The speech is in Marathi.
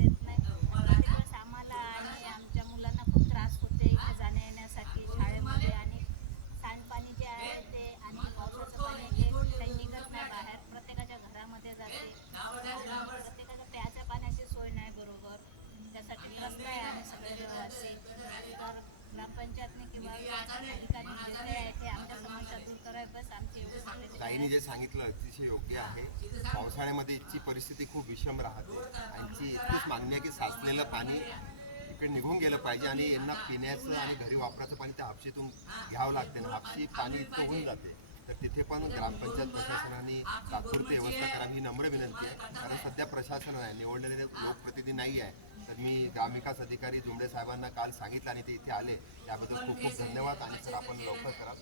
देत नाही दिवस आम्हाला आणि आमच्या मुलांना खूप त्रास होते इथे जाण्या येण्यासाठी शाळेमध्ये आणि सांडपाणी जे आहे ते आणि पावसाचं पाणी जे काही निघत नाही बाहेर प्रत्येकाच्या घरामध्ये जाते. प्रत्येकाच्या प्याच्या पाण्याची सोय नाही बरोबर. त्यासाठी त्रस्त आहे आम्ही सगळे रहिवासी तर ग्रामपंचायतने किंवा अधिकारी आहे ते आमच्या समस्या दूर करावी. बस आमची जे सांगितलं अतिशय योग्य आहे. पावसाळ्यामध्ये इथची परिस्थिती खूप विषम राहते. आणि एवढीच मागणी आहे की साचलेलं पाणी इकडे निघून गेलं पाहिजे आणि यांना पिण्याचं आणि घरी वापराचं पाणी त्या हापशीतून घ्यावं लागते ना हापशी पाणी इतकं होऊन जाते. तर तिथे पण ग्रामपंचायत प्रशासनाने तात्पुरती व्यवस्था करावी ही नम्र विनंती आहे. कारण सध्या प्रशासन आहे निवडलेले लोकप्रतिनिधी नाही आहे. तर मी ग्रामविकास अधिकारी जुंबडे साहेबांना काल सांगितलं आणि ते इथे आले. त्याबद्दल खूप खूप धन्यवाद आणि सर आपण लवकर करा.